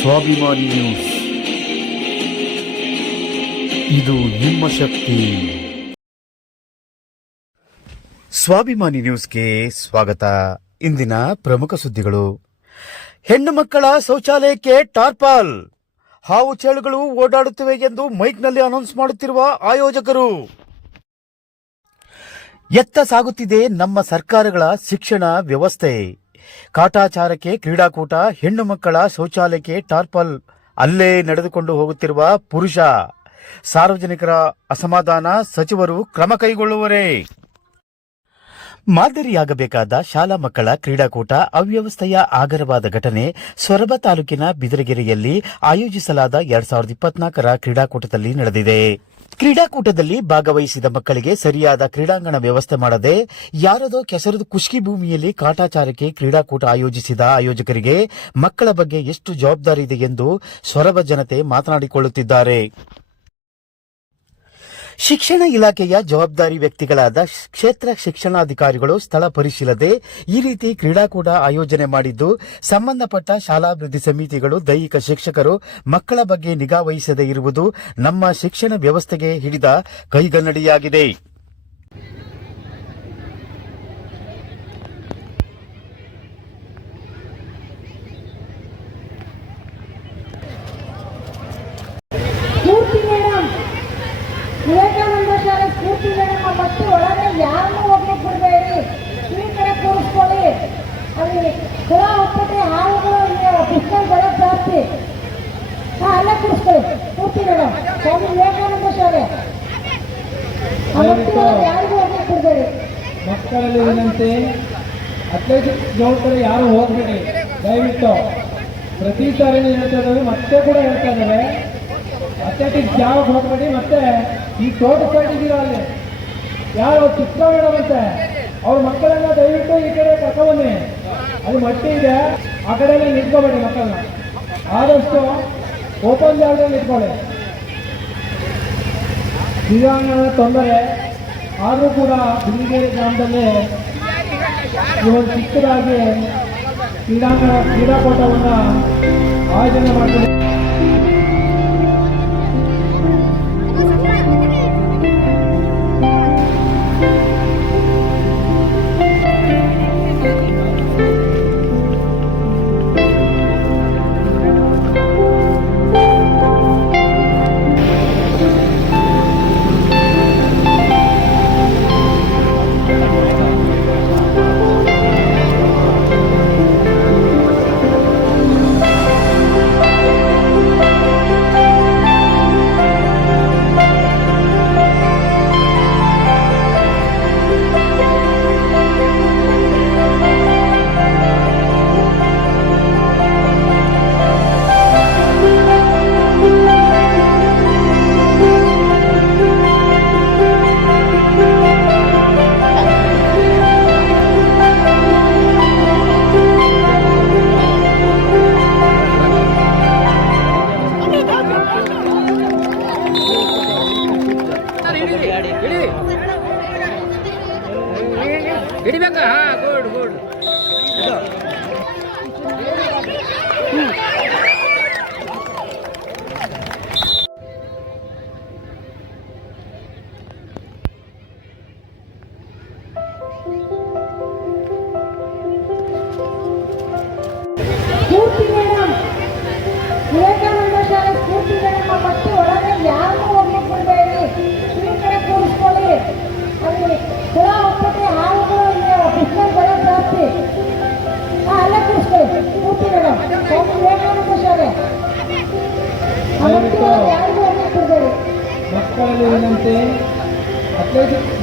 ಸ್ವಾಭಿಮಾನಿ ನ್ಯೂಸ್ ಇದು ನಿಮ್ಮ ಶಕ್ತಿ. ಸ್ವಾಭಿಮಾನಿ ನ್ಯೂಸ್ಗೆ ಸ್ವಾಗತ. ಇಂದಿನ ಪ್ರಮುಖ ಸುದ್ದಿಗಳು. ಹೆಣ್ಣು ಮಕ್ಕಳ ಶೌಚಾಲಯಕ್ಕೆ ಟಾರ್ಪಾಲ್. ಹಾವು ಚೇಳುಗಳು ಓಡಾಡುತ್ತಿವೆ ಎಂದು ಮೈಕ್ನಲ್ಲಿ ಅನೌನ್ಸ್ ಮಾಡುತ್ತಿರುವ ಆಯೋಜಕರು. ಎತ್ತ ಸಾಗುತ್ತಿದೆ ನಮ್ಮ ಸರ್ಕಾರಗಳ ಶಿಕ್ಷಣ ವ್ಯವಸ್ಥೆ. ಕಾಟಾಚಾರಕ್ಕೆ ಕ್ರೀಡಾಕೂಟ, ಹೆಣ್ಣು ಮಕ್ಕಳ ಶೌಚಾಲಯಕ್ಕೆ ಟಾರ್ಪಲ್, ಅಲ್ಲೇ ನಡೆದುಕೊಂಡು ಹೋಗುತ್ತಿರುವ ಪುರುಷ. ಸಾರ್ವಜನಿಕರ ಅಸಮಾಧಾನ, ಸಚಿವರು ಕ್ರಮ ಕೈಗೊಳ್ಳುವರೇ. ಮಾದರಿಯಾಗಬೇಕಾದ ಶಾಲಾ ಮಕ್ಕಳ ಕ್ರೀಡಾಕೂಟ ಅವ್ಯವಸ್ಥೆಯ ಆಗರವಾದ ಘಟನೆ ಸೊರಬ ತಾಲೂಕಿನ ಬಿದರಗೆರೆಯಲ್ಲಿ ಆಯೋಜಿಸಲಾದ ಎರಡ್ ಸಾವಿರದ ಇಪ್ಪತ್ನಾಲ್ಕರ ಕ್ರೀಡಾಕೂಟದಲ್ಲಿ ನಡೆದಿದೆ. ಕ್ರೀಡಾಕೂಟದಲ್ಲಿ ಭಾಗವಹಿಸಿದ ಮಕ್ಕಳಿಗೆ ಸರಿಯಾದ ಕ್ರೀಡಾಂಗಣ ವ್ಯವಸ್ಥೆ ಮಾಡದೆ ಯಾರದೋ ಕೆಸರದ ಕುಷ್ಕಿ ಭೂಮಿಯಲ್ಲಿ ಕಾಟಾಚಾರಕ್ಕೆ ಕ್ರೀಡಾಕೂಟ ಆಯೋಜಿಸಿದ ಆಯೋಜಕರಿಗೆ ಮಕ್ಕಳ ಬಗ್ಗೆ ಎಷ್ಟು ಜವಾಬ್ದಾರಿ ಇದೆ ಎಂದು ಸೊರಬ ಜನತೆ ಮಾತನಾಡಿಕೊಳ್ಳುತ್ತಿದ್ದಾರೆ. ಶಿಕ್ಷಣ ಇಲಾಖೆಯ ಜವಾಬ್ದಾರಿ ವ್ಯಕ್ತಿಗಳಾದ ಕ್ಷೇತ್ರ ಶಿಕ್ಷಣಾಧಿಕಾರಿಗಳು ಸ್ಥಳ ಪರಿಶೀಲದೆ ಈ ರೀತಿ ಕ್ರೀಡಾಕೂಟ ಆಯೋಜನೆ ಮಾಡಿದ್ದು, ಸಂಬಂಧಪಟ್ಟ ಶಾಲಾಭಿವೃದ್ಧಿ ಸಮಿತಿಗಳು, ದೈಹಿಕ ಶಿಕ್ಷಕರು, ಮಕ್ಕಳ ಬಗ್ಗೆ ನಿಗಾ ವಹಿಸದೇ ಇರುವುದು ನಮ್ಮ ಶಿಕ್ಷಣ ವ್ಯವಸ್ಥೆಗೆ ಹಿಡಿದ ಕೈಗನ್ನಡಿಯಾಗಿದೆ. ಕೂರಿಸ್ಕೊಳ್ಳಿ ಸ್ವಾಮಿ ವಿವೇಕಾನಂದ ಶಾಲೆ. ಯಾರಿಗೂ ಮಕ್ಕಳಲ್ಲಿ ಏನಂತೆ? ಅಥ್ಲೆಟಿಕ್ಸ್ ಕಡೆ ಯಾರು ಹೋಗ್ಬೇಡಿ. ದಯವಿಟ್ಟು. ಪ್ರತಿ ಸಾರಿ ಹೇಳ್ತಾ ಮತ್ತೆ ಕೂಡ ಹೇಳ್ತಾ ಇದ್ದಾರೆ. ಅಥ್ಲೆಟಿಕ್ಸ್ ಯಾವಾಗ ಹೋಗ್ಬೇಡಿ ಮತ್ತೆ ಈ ತೋಟ ಸೈಡ್ ಅಲ್ಲಿ ಯಾರು ಚಿತ್ರ ಮೇಡಮಂತೆ ಅವ್ರ ಮಕ್ಕಳನ್ನ ದಯವಿಟ್ಟು ಈ ಕಡೆ ಕರ್ಕೊಂಬನ್ನಿ ಅದು ಮಟ್ಟಿ ಇದೆ ಆ ಕಡೆಯಲ್ಲಿ ನಿಂತ್ಕೋಬೇಡಿ ಮಕ್ಕಳನ್ನ. ಆದಷ್ಟು ಓಪನ್ ಜಾಗದಲ್ಲಿ ಇಟ್ಕೊಳ್ಳಿ ಕ್ರೀಡಾಂಗಣ ತೊಂದರೆ ಆದರೂ ಕೂಡ ಬಿಳಿಗೇರಿ ಗ್ರಾಮದಲ್ಲಿ ಇವತ್ತು ಚಿಕ್ಕದಾಗಿ ಕ್ರೀಡಾಂಗಣ, ಕ್ರೀಡಾಕೂಟವನ್ನು ಆಯೋಜನೆ ಮಾಡ್ತಾರೆ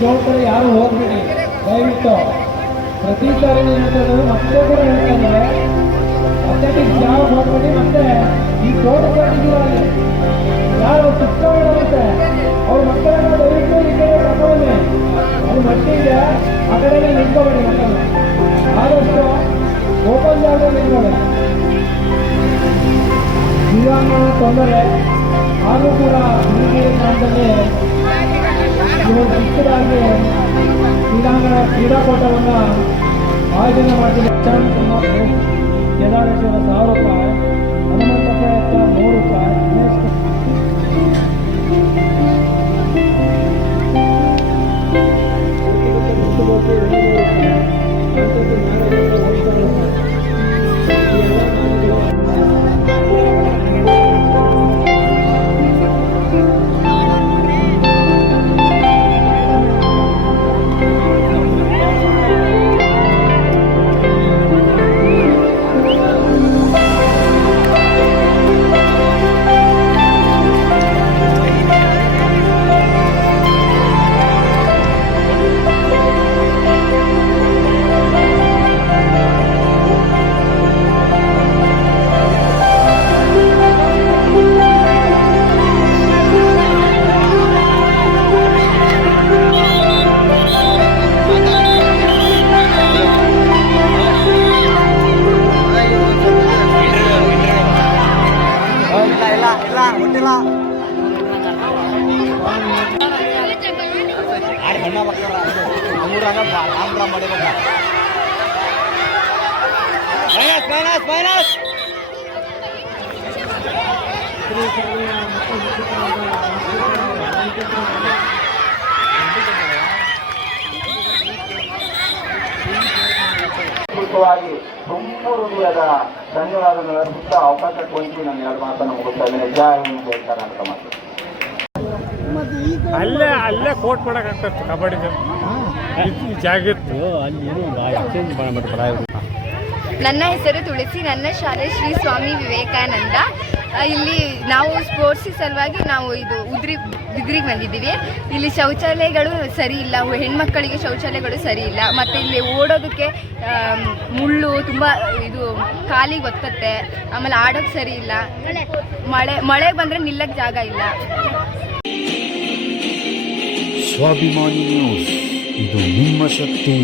ಕಡೆ ಯಾರು ಹೋಗ್ಬಿಡಿ. ದಯವಿಟ್ಟು ಪ್ರತಿ ಸಾರಿ ಹೇಳ್ತಾರೆ ಮತ್ತೆ ಕೂಡ ಹೇಳ್ತಾರೆ ಇದ್ದಾವೆ ಯಾವ ಹೋಗ್ಬಿಡಿ ಮತ್ತೆ ಈ ಸೈಡ್ ಅಲ್ಲಿ? ಯಾರು ಚಿಕ್ಕ ಮಾಡುತ್ತೆ ಅವ್ರ ಮಕ್ಕಳನ್ನ ದಯವಿಟ್ಟು ಈ ಕಡೆ ತಗೊಳ್ಳಿ ಅವ್ರ ಮಟ್ಟಿಗೆ ಆ ಕಡೆಯಲ್ಲಿ ನಿಂತ್ಕೊಬೇಡಿ ಮಕ್ಕಳನ್ನ ಆದಷ್ಟು ಓಪನ್ ಜಾಗದಲ್ಲಿ ನಿಂತ್ಕೊಳ್ಳಿ. ಇಲ್ಲ ತೊಂದರೆ, ಆದರೂ ಕೂಡ ಕ್ರೀಡಾಕೂಟವನ್ನು ಆಯೋಜನೆ ಮಾಡಿದ ಚರಣ್ ಕುಮಾರ್ ಕೇದಾರೇಶ್ವರ ಸಾವಿರ ರೂಪಾಯಿ ಹನುಮಂತಪ್ಪ ನೂರು ರೂಪಾಯಿ. ದಿನೇಶ್ ತುಂಬ ಹೃದಯದ ಧನ್ಯವಾದಗಳು ಅರ್ಪಿಸ್ತಾ ಅವಕಾಶ ಕೊಟ್ಟು ನಾನು ಎರಡು ಮಾತನ್ನು ಹೋಗುತ್ತೇನೆ ಇದ್ದೇನೆ. ಜೈ ಹಿಂದ್ ಕರ್ನಾಟಕ ಮಾತು. ಅಲ್ಲೇ ಅಲ್ಲೇ ಕೋಟ್ ಮಾಡಕ್ಕಾಗ್ತದೆ ಕಬಡ್ಡಿದು ಈ ಜಾಗಿತ್ತು ಅಲ್ಲಿ ಏನು ಎಕ್ಸ್ಚೇಂಜ್ ಮಾಡ್ಬಿಟ್ಟು ನನ್ನ ಹೆಸರು ತುಳಸಿ ನನ್ನ ಶಾಲೆ ಶ್ರೀ ಸ್ವಾಮಿ ವಿವೇಕಾನಂದ. ಇಲ್ಲಿ ನಾವು ಸ್ಪೋರ್ಟ್ಸ್ ಸಲುವಾಗಿ ನಾವು ಇದು ಉದ್ರಿ ಬಿದ್ರಿಗೆ ಬಂದಿದ್ದೀವಿ. ಇಲ್ಲಿ ಶೌಚಾಲಯಗಳು ಸರಿ ಇಲ್ಲ ಹೆಣ್ಮಕ್ಕಳಿಗೆ ಶೌಚಾಲಯಗಳು ಸರಿ ಇಲ್ಲ. ಮತ್ತು ಇಲ್ಲಿ ಓಡೋದಕ್ಕೆ ಮುಳ್ಳು ತುಂಬ ಇದು ಕಾಲಿಗೆ ಒತ್ತತ್ತೆ ಆಮೇಲೆ ಆಡೋಕ್ಕೆ ಸರಿ ಇಲ್ಲ. ಮಳೆ ಮಳೆ ಬಂದರೆ ನಿಲ್ಲಕ್ಕೆ ಜಾಗ ಇಲ್ಲ. ಸ್ವಾಭಿಮಾನಿ ನ್ಯೂಸ್ ಇದು ನಿಮ್ಮ ಶಕ್ತಿ